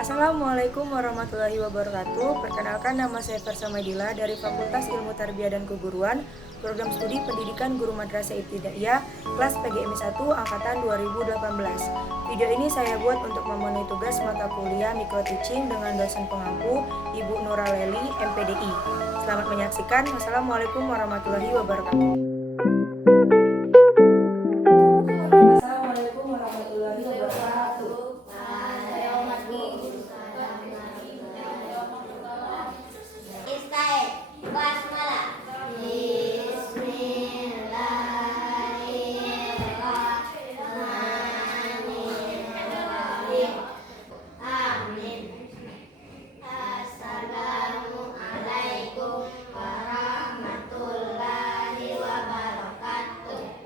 Assalamualaikum warahmatullahi wabarakatuh. Perkenalkan, nama saya Farsa Madila dari Fakultas Ilmu Tarbiyah dan Keguruan, Program Studi Pendidikan Guru Madrasah Ibtidaiyah, kelas PGMI 1 angkatan 2018. Video ini saya buat untuk memenuhi tugas mata kuliah Micro Teaching dengan dosen pengampu Ibu Nuraleli, MPDI. Selamat menyaksikan. Wassalamualaikum warahmatullahi wabarakatuh. Assalamualaikum warahmatullahi wabarakatuh.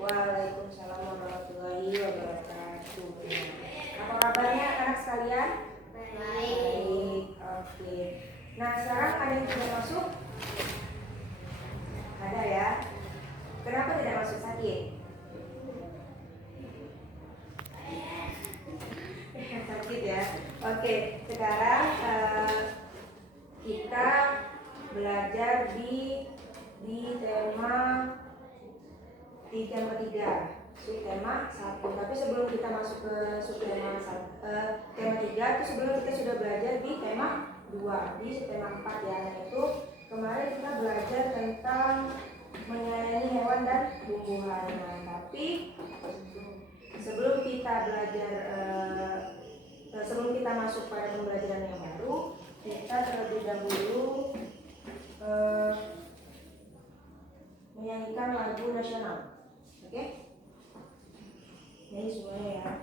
Waalaikumsalam warahmatullahi wabarakatuh. Apa kabarnya anak sekalian? Baik. Oke. Nah, sekarang ada yang tidak masuk? Ada ya. Kenapa tidak masuk? Sakit? Sakit ya. Oke. Sekarang kita belajar di tema 3, subtema 1. Tapi sebelum kita masuk ke subtema tema 3, itu sebelum kita sudah belajar di tema 2, di subtema 4 ya. Yaitu kemarin kita belajar tentang menyayangi hewan dan tumbuhan. Nah, tapi sebelum kita belajar sebelum kita masuk pada pembelajaran yang baru, kita terlebih dahulu menyanyikan lagu nasional. Oke? Ini semuanya ya.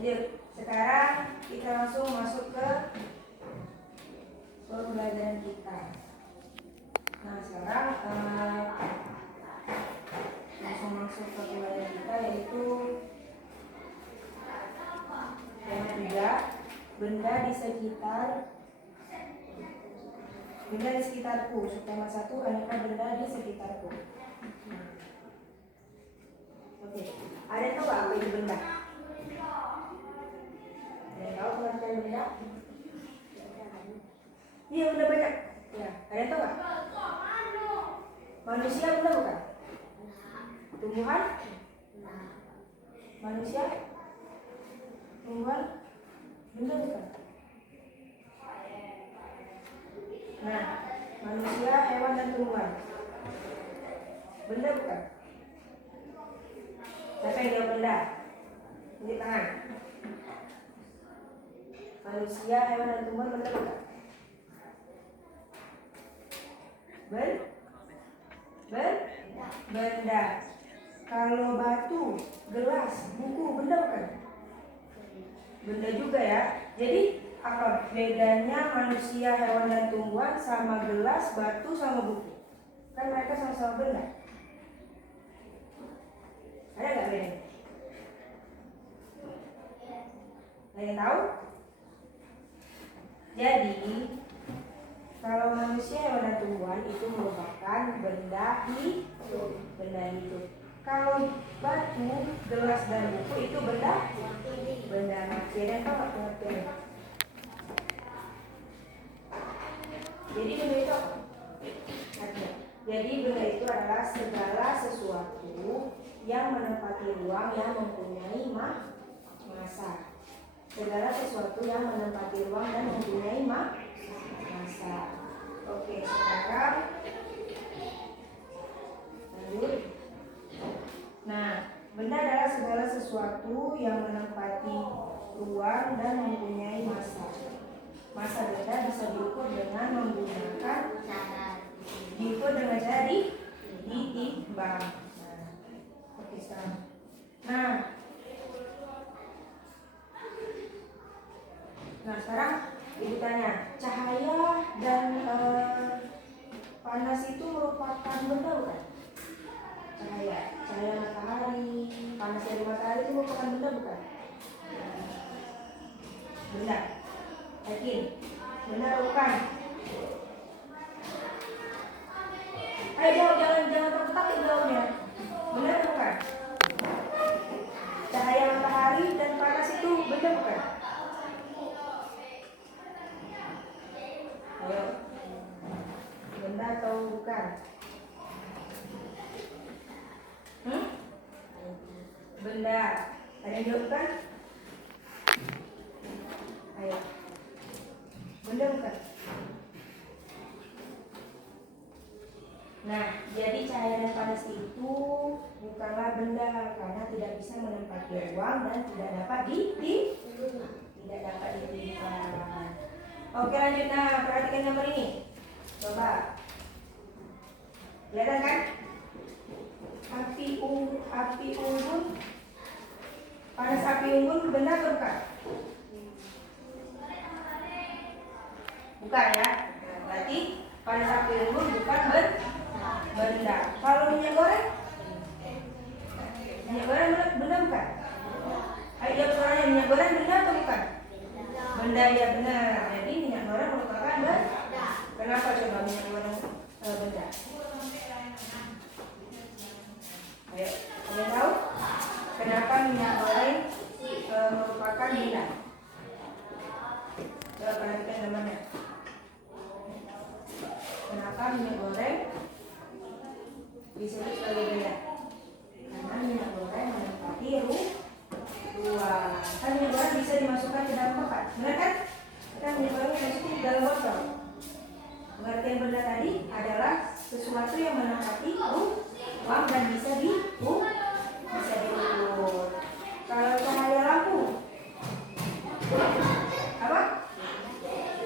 Lanjut. Sekarang kita langsung masuk ke pembelajaran kita. Nah, sekarang langsung masuk ke pembelajaran kita, yaitu tema 3, benda di sekitarku. Subtema 1, aneka benda di sekitarku. Oke. Ada yang tahu apa itu benda? Tahu pengertian benda? Iya, benda banyak. Ya, ada yang tahu nggak? Manusia benda bukan? Tumbuhan? Manusia? Tumbuhan? Benda bukan? Nah, Manusia, hewan, dan tumbuhan. Benda bukan? Siapa yang jawab benda? Tunjuk tangan. Manusia, hewan, dan tumbuhan benda bukan? Benda. Kalau batu, gelas, buku, benda bukan? Benda juga ya. Jadi apa bedanya manusia, hewan, dan tumbuhan sama gelas, batu, sama buku? Kan mereka sama-sama benda. Ada nggak bedanya? Ada yang tahu? Jadi kalau manusia, hewan, dan tumbuhan itu merupakan benda hidup. Benda hidup. Kalau batu, gelas, dan buku itu benda mati. Dan tahu nggak pengertiannya? Jadi benda itu apa? Artinya, jadi benda itu adalah segala sesuatu yang menempati ruang yang mempunyai masa. Segala sesuatu yang menempati ruang dan mempunyai masa. Oke, sekarang lanjut. Nah, benda adalah segala sesuatu yang menempati ruang dan mempunyai masa. Masa benda bisa diukur dengan menggunakan cara ditimbang. Oke, sekarang. Nah, sekarang ibu tanya, cahaya dan panas itu merupakan benda bukan? Cahaya matahari, panas dari matahari itu merupakan benda bukan? Benda. Yakin? Benda bukan? Ayo jangan takut jawabnya. Benda bukan? Cahaya matahari dan panas itu benda bukan? Ayo. Benda atau bukan? Benda. Ada yang jawab bukan? Ayo. Benda bukan? Nah, jadi cahaya dan panas itu bukanlah benda karena tidak bisa menempati ruang dan tidak dapat ditimbang. Oke, lanjut. Nah, perhatikan gambar ini. Coba. Kelihatan kan? Api unggun. Panas api unggun benda atau bukan? Bukan ya. Nah, berarti panas api unggun bukan benda. Kalau minyak goreng? Minyak goreng benda bukan? Ayo jawab suaranya, minyak goreng benda atau bukan? Benda, ya benar. Jadi minyak goreng merupakan benda. Kenapa coba minyak goreng benda? Ayo, ada yang tahu? Kenapa minyak goreng merupakan benda? Coba perhatikan gambarnya. Kenapa minyak goreng disebut sebagai benda? Karena minyak goreng menempati ruang. Kan minyak goreng bisa dimasukkan ke dalam kotak, benar kan? Kan minyak goreng dimasukin ke dalam botol. Pengertian benda tadi adalah sesuatu yang menempati ruang dan bisa diukur. Kalau cahaya lampu, apa?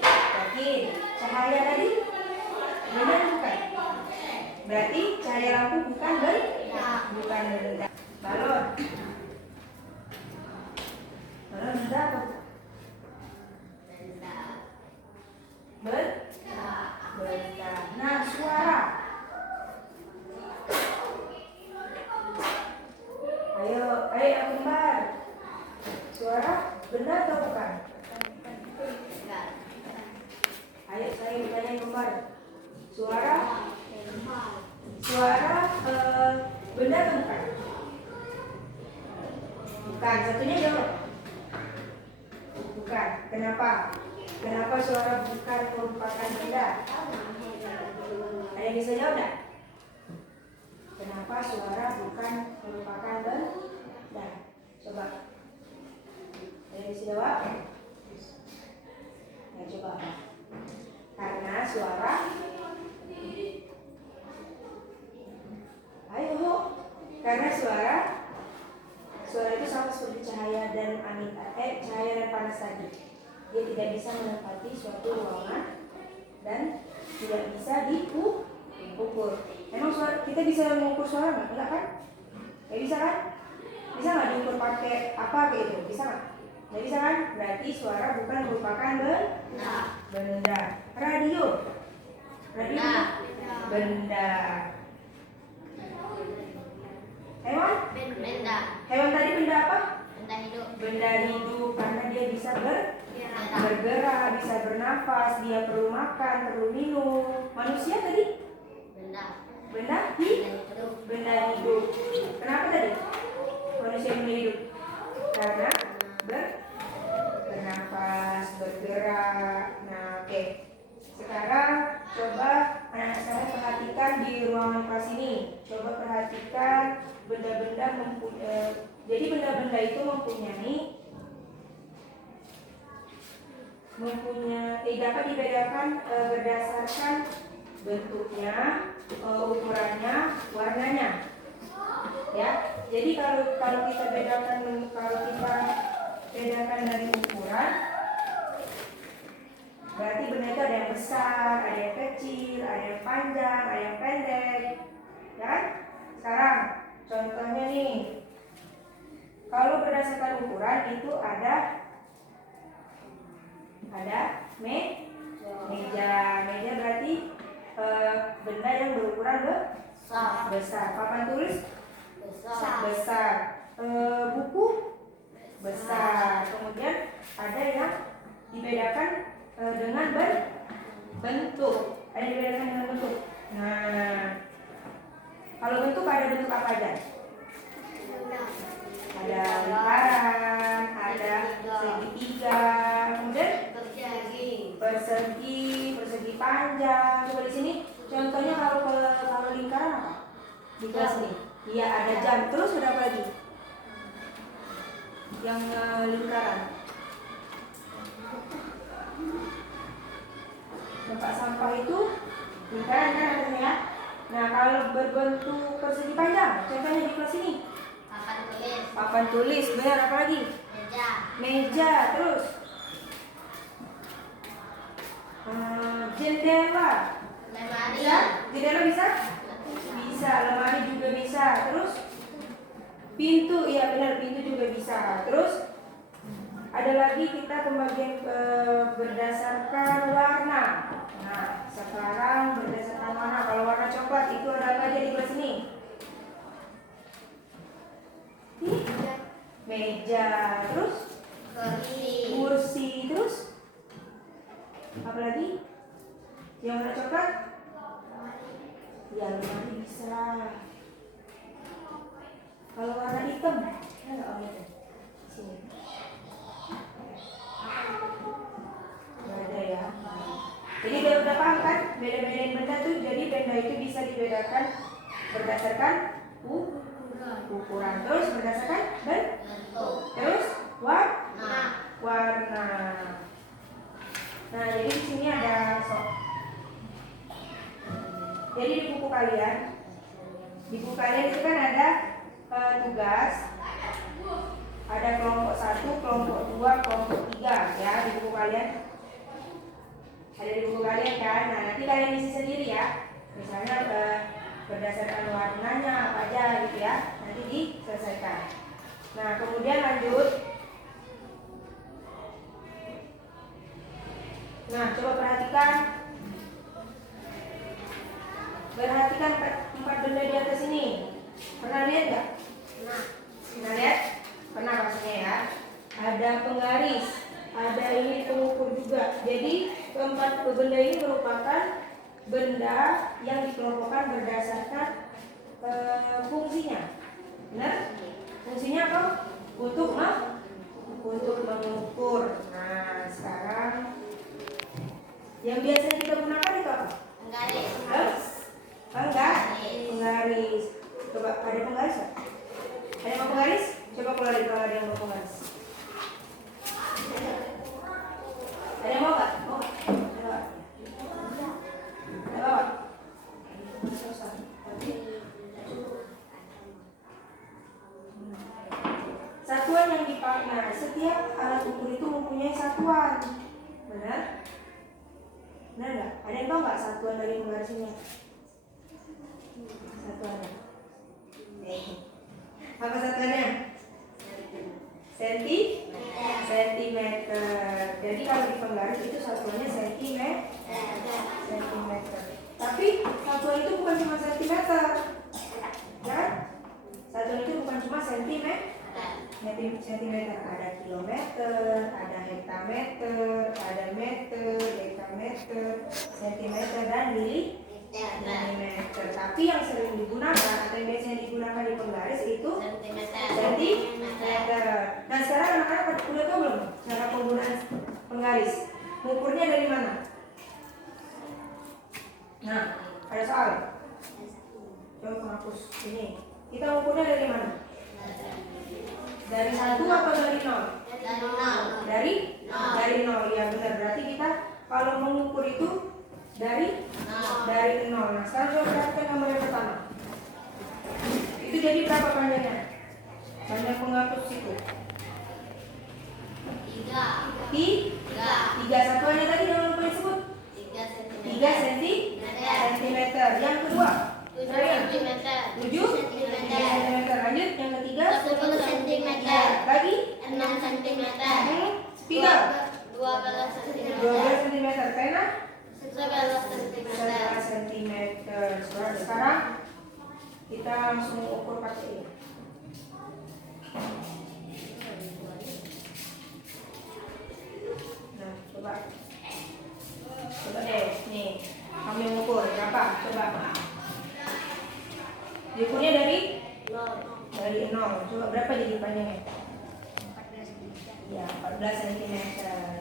Yakin? Cahaya tadi benda bukan? Berarti cahaya lampu bukan benda. Balon benda apa? Benda. Nah, suara. Ayo kembar. Suara benda atau bukan? Ayo saya bertanya kembar. Suara benda atau bukan? Bukan. Satunya jawab. Bukan. Kenapa suara bukan merupakan benda? Ada yang bisa jawab enggak? Kenapa suara bukan merupakan benda? Coba. Ada yang bisa jawab? Ya, coba apa? Karena suara Ayo, karena suara itu sama seperti cahaya dan angin, cahaya dan panas tadi. Dia tidak bisa menempati suatu ruangan dan tidak bisa diukur. Emang kita bisa mengukur suara nggak? Enggak kan? Nggak bisa kan? Bisa nggak diukur pakai apa kayak itu? Bisa nggak? Nggak bisa kan? Berarti suara bukan merupakan benda. Radio benda. Hewan? Benda. Hewan tadi benda apa? Benda hidup. Benda hidup karena dia bisa bergerak, bisa bernafas, dia perlu makan, perlu minum. Manusia tadi? Benda hidup. Kenapa tadi? Manusia benda hidup? Karena bernafas, bergerak. Nah, oke. Sekarang coba anak-anak saya perhatikan di ruangan kelas ini. Coba perhatikan benda-benda jadi benda-benda itu mempunyai dapat dibedakan berdasarkan bentuknya, ukurannya, warnanya. Ya. Jadi kalau kita bedakan dari ukuran, berarti benda itu ada yang besar, ada yang kecil, ada yang panjang, ada yang pendek. Ya kan? Sekarang contohnya nih. Kalau berdasarkan ukuran itu ada meja. Meja berarti benda yang berukuran besar. Papan tulis besar. Buku besar. Kemudian ada yang dibedakan dengan bentuk. Ada yang dibedakan dengan bentuk. Nah, kalau bentuk ada bentuk apa aja? Ada lingkaran, ada segitiga, kemudian persegi panjang. Coba di sini contohnya kalau lingkaran apa? Di kelas ini. Iya, ada jam. Terus ada apa lagi? Yang lingkaran. Tempat sampah itu lingkaran kan ada ya. Nah, kalau berbentuk persegi panjang, contohnya di kelas ini. Papan tulis, benar, apa lagi? Meja, terus jendela. Bisa? Jendela bisa? Bisa, lemari juga bisa. Terus pintu, iya benar, pintu juga bisa. Terus ada lagi kita pembagian berdasarkan warna. Nah, sekarang berdasarkan warna. Kalau warna coklat itu ada apa aja di kelas ini? Meja, terus kursi, terus apa lagi? Yang warna coklat? Ya, lemari bisa. Kalau warna hitam, ada warna hitam. Sini. Gak ada ya. Jadi udah paham kan? Beda-bedain benda tuh. Jadi benda itu bisa dibedakan berdasarkan ukuran, terus berdasarkan bentuk, terus warna. Nah, jadi di sini ada jadi di buku kalian itu kan ada tugas, ada kelompok 1, kelompok 2, kelompok 3 ya di buku kalian. Ada di buku kalian kan? Nah, nanti kalian isi sendiri ya. Misalnya berdasarkan warnanya apa aja gitu ya. Nanti diselesaikan. Nah, kemudian lanjut. Nah, coba perhatikan empat benda di atas ini. Pernah lihat nggak? Pernah lihat? Pernah maksudnya ya. Ada penggaris, ada ini pengukur juga. Jadi keempat benda ini merupakan benda yang dikelompokkan berdasarkan fungsinya. Benar? Fungsinya apa? Untuk mengukur. Nah, sekarang yang biasanya kita gunakan itu apa? Penggaris. Coba ada penggaris nggak? Ada yang mau penggaris? Coba keluarin kalau ada yang mau penggaris. Ada yang mau nggak? Mau nggak? Ada setiap alat ukur itu mempunyai satuan. Benar? Benar nggak? Ada yang tahu nggak satuan dari penggaris ini? Satuannya? Apa satuannya? Sentimeter. Jadi kalau di penggaris itu satuannya sentimeter. Tapi satuan itu bukan cuma sentimeter, kan? Satuan itu bukan cuma sentimeter. Ada kilometer, ada hektameter, ada meter, dekameter, sentimeter dan milimeter. Tapi yang sering digunakan atau yang biasanya digunakan di penggaris itu sentimeter. Nah sekarang anak-anak udah tahu belum cara penggunaan penggaris? Mengukurnya dari mana? Nah, ada soal. Coba penghapus ini. Kita mengukurnya dari mana? Dari 1 atau dari 0? Dari 0. Ya benar. Berarti kita kalau mengukur itu dari 0. Nah, sekarang coba perhatikan gambar yang pertama. Itu jadi berapa panjangnya? Panjang penghapus itu. 3. Satuannya tadi jangan lupa disebut. 3 cm. Yang kedua? 7 cm. Lanjut yang ketiga 10 cm. Lagi 6 cm. Tiga 12 cm. 12 cm. Pena 11 cm. 11 cm. Sekarang kita langsung ukur pakai ini. Nah, coba deh, nih kami mengukur berapa? Coba diukurnya dari 0. Coba berapa jadi panjangnya? 14 cm.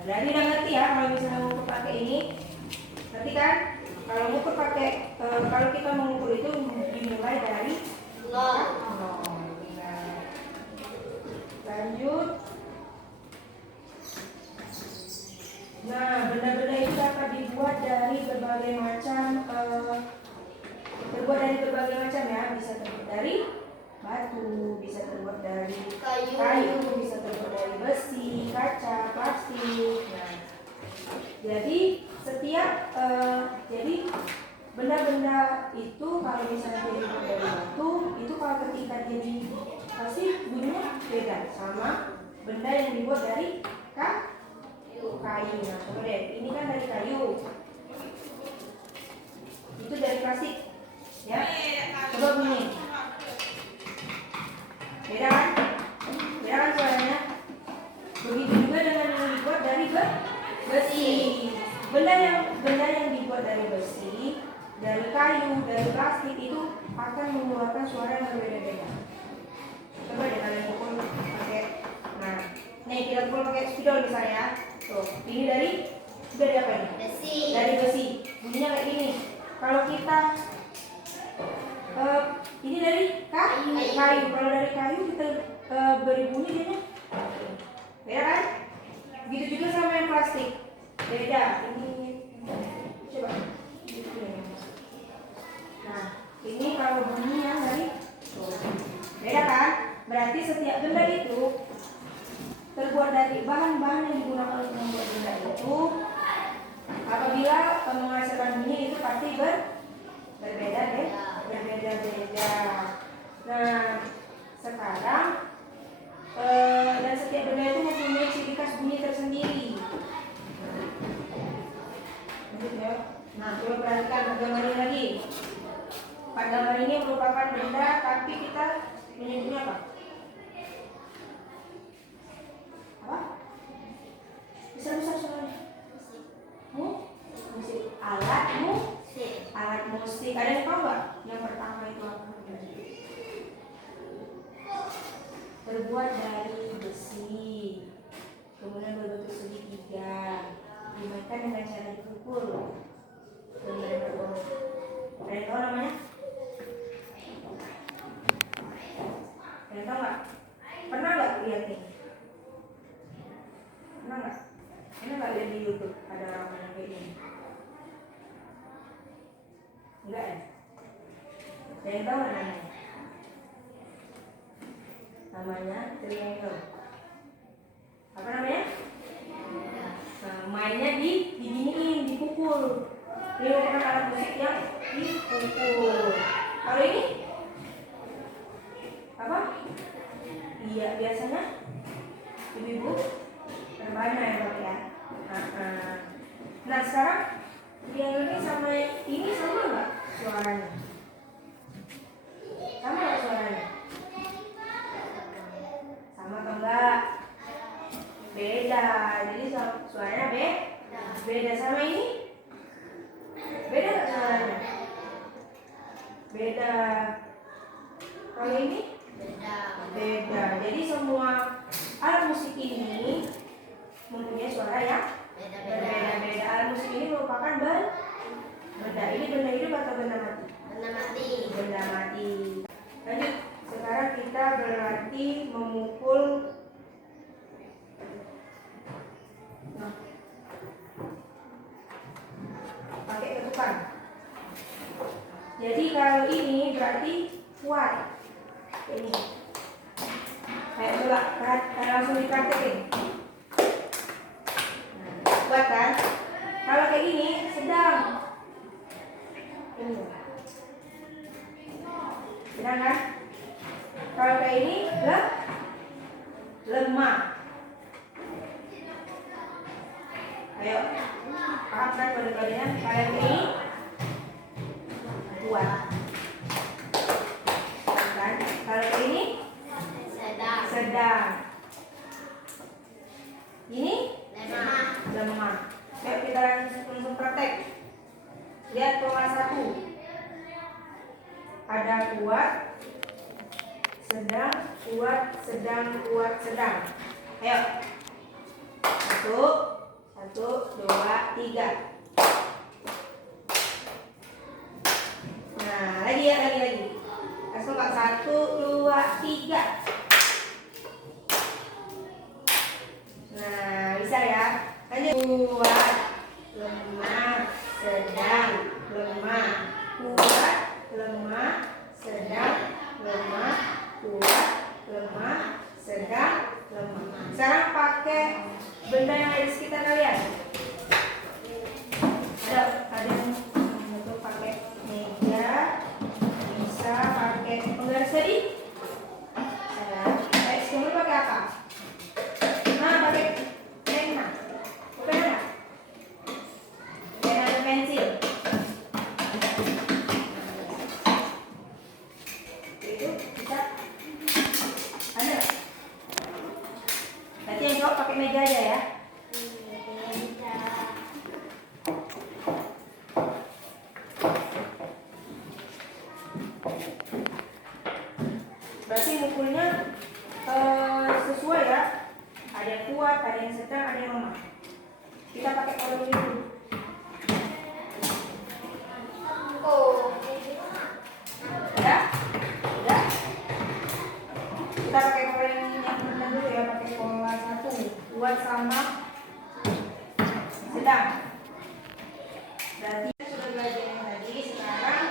Berarti udah ngerti ya kalau misalnya mengukur pakai ini. Ngerti kan? Kalau mengukur pakai kalau kita mengukur itu dimulai dari 0. Lanjut. Nah, benda-benda itu dapat dibuat dari berbagai macam ya. Bisa terbuat dari batu, bisa terbuat dari kayu, bisa terbuat dari besi, kaca, plastik. Nah, jadi setiap benda-benda itu kalau misalnya dibuat dari batu, itu kalau ketika jadi pasti bunyinya beda sama benda yang dibuat dari kayu. Nah, coba deh, ini kan dari kayu, itu dari plastik, ya. Coba bunyi, beda kan? Suaranya. Begitu juga dengan yang dibuat dari besi. Benda yang dibuat dari besi, dari kayu, dari plastik itu akan mengeluarkan suara yang berbeda-beda. Coba deh kalian ukur pakai. Nah, nih kita ukur pakai spidol misalnya. Tuh, ini dari apa ini? Besi. Dari besi. Bunyinya kayak gini. Kalau kita ini dari kayu. Kalau dari kayu kita beri bunyi jadinya beda kan? Begitu juga sama yang plastik. Beda. Ini coba. Nah, ini kalau bunyi yang dari beda kan? Berarti setiap benda itu terbuat dari bahan-bahan yang digunakan untuk membuat benda itu. Apabila menghasilkan bunyi itu pasti berbeda. Nah, sekarang dan setiap benda itu mempunyai ciri khas bunyi tersendiri. Nah, coba perhatikan gambar ini lagi. Pada gambar ini merupakan benda, tapi kita menyebutnya apa? Besar soalnya. Musik. Alat musik. Ada yang tahu nggak? Yang pertama itu apa? Terbuat dari besi, kemudian berbentuk segitiga, dimainkan dengan cara dipukul. Ada yang tahu namanya? Ada yang tahu nggak? Pernah nggak lihat ini? Pernah nggak lihat di YouTube ada orang yang kayak gini? Enggak ya? Ada yang tahu nggak namanya? Namanya triangle. apa namanya? Nah, mainnya diginiin, dipukul. Ini merupakan alat musik yang dipukul. Kalau ini apa? Iya, biasanya ibu-ibu rebana ya Pak ya. Nah sekarang yang ini sama ini sama nggak suaranya? Sama nggak suaranya? Sama atau enggak? Beda. Jadi suaranya beda sama ini? Beda nggak suaranya? Beda. Kalau ini? Beda. Jadi semua alat musik ini mempunyai suara yang berbeda-beda. Alat musik ini merupakan benda. Ini benda hidup atau benda mati? Benda mati. Lanjut. Sekarang kita berlatih memukul. Nah, pakai ketukan. Jadi kalau ini berarti kuat. Ini. Kayak coba langsung dipraktekin. Nah, kuat kan? Kalau kayak gini sedang. Ini. Sedang kan? Kalau kayak ini lemah. Ayo, paham kan kode-kodenya? Kalau ini kuat. Kan? Kalau ini sedang. Ini lemah. Yuk kita langsung praktek. Lihat pola 1. Ada kuat, sedang, kuat, sedang, kuat, sedang. Ayo. 1, 2, 3. Nah, lagi. Langsung Pak. 1, 2, 3. Nah, bisa ya. Lanjut. Kuat, lemah, sedang, lemah. Kuat, lemah, sedang, lemah. Kuat, lemah, sedang, lemah. Sekarang pakai benda yang ada di sekitar kalian. Ada yang untuk pakai meja, bisa pakai penggaris tadi. Kamu pakai apa? Nah, pakai pena. Pena nggak? Pena atau pensil? Itu bisa. Ada. Nanti yang cowok pakai meja aja ya. Berarti mukulnya sesuai ya. Ada yang kuat, ada yang sedang, ada yang lemah. Kita pakai kolom ini dulu. Udah? Kita pakai kolom yang benar dulu ya. Pakai pola 1. Kuat sama sedang. Berarti kita sudah belajar yang tadi. Sekarang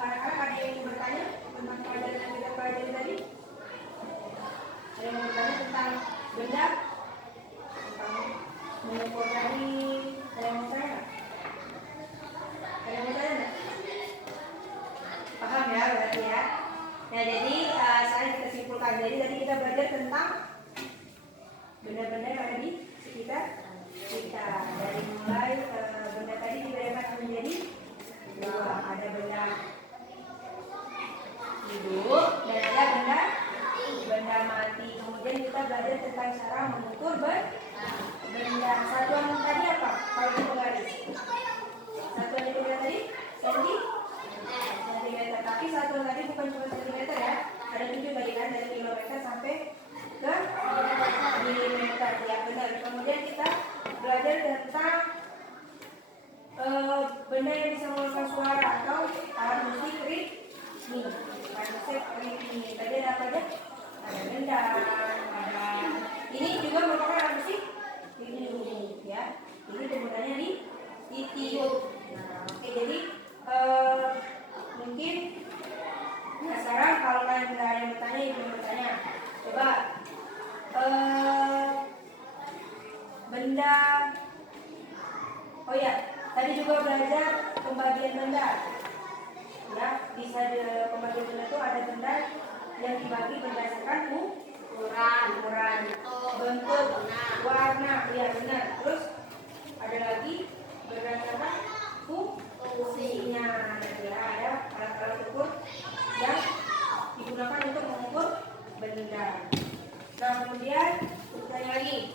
anak-anak ada yang bertanya tentang pelajaran yang kita pelajari tadi? Ada yang bertanya tentang benda, tentang mengukur tadi? Ada yang mau tanya nggak? Ada yang mau tanya nggak? Paham ya berarti ya? Nah jadi sekarang kita simpulkan. Jadi tadi kita belajar tentang benda-benda yang ada di sekitar kita. Dari mulai benda tadi dibedakan menjadi 2. Ada benda hidup dan ada benda mati. Kemudian kita belajar tentang cara mengukur benda. Satuan tadi apa? Kalau di penggaris. Satuan yang benda tadi sentimeter. Tapi satuan tadi bukan cuma sentimeter ya. Ada 7 tadi kan, dari kilometer sampai ke milimeter. Ya benar. Kemudian kita belajar tentang benda yang bisa mengeluarkan suara atau alat musik ritmi. Tadi ada apa aja? Ada gendang, ada ini juga merupakan alat musik ritmi ya. Ini penggunanya di tiup. Nah, oke, jadi mungkin sekarang kalau kalian tidak ada yang bertanya, ibu yang bertanya. Coba bisa pembagian benda itu ada benda yang dibagi berdasarkan ukuran, bentuk, warna, ya benar. Terus ada lagi berdasarkan fungsinya, ya ada alat-alat ukur yang digunakan untuk mengukur benda. Nah kemudian bertanya lagi,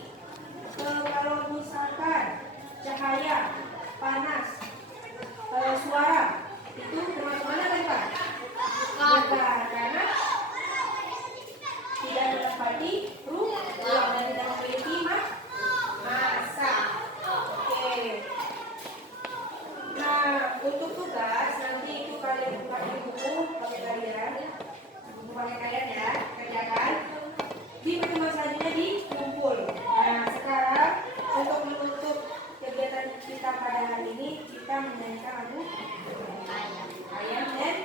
kalau misalkan cahaya, panas, suara itu termasuk mana kan Pak? Bukan, karena tidak menempati ruang dan tidak memiliki massa. Oke. Nah untuk tugas nanti itu kalian buka di buku pakai kalian ya, kerjakan. Di pertemuan selanjutnya dikumpul. Nah sekarang untuk menutup kegiatan kita pada hari ini kita menyanyikan lagu ayam dan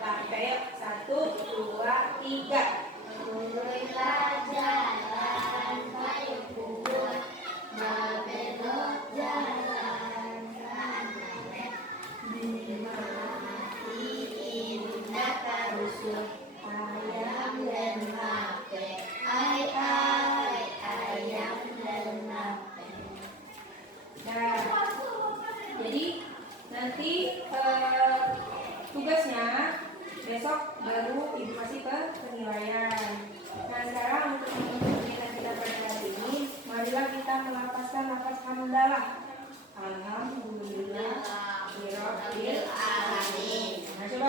lampe. 1, 2, 3. Turunlah jalan kayu kubur, berbelok jalan kanan, dimati indah terusur, ayam dan lampe, ai ai ayam dan lampe. Nah, jadi nanti tugasnya besok baru ibu kasih ke penilaian. Nah sekarang untuk menutup kegiatan kita pada hari ini, marilah kita melafazkan lafaz hamdalah. Alhamdulillah, Rabbil alamin. Nah coba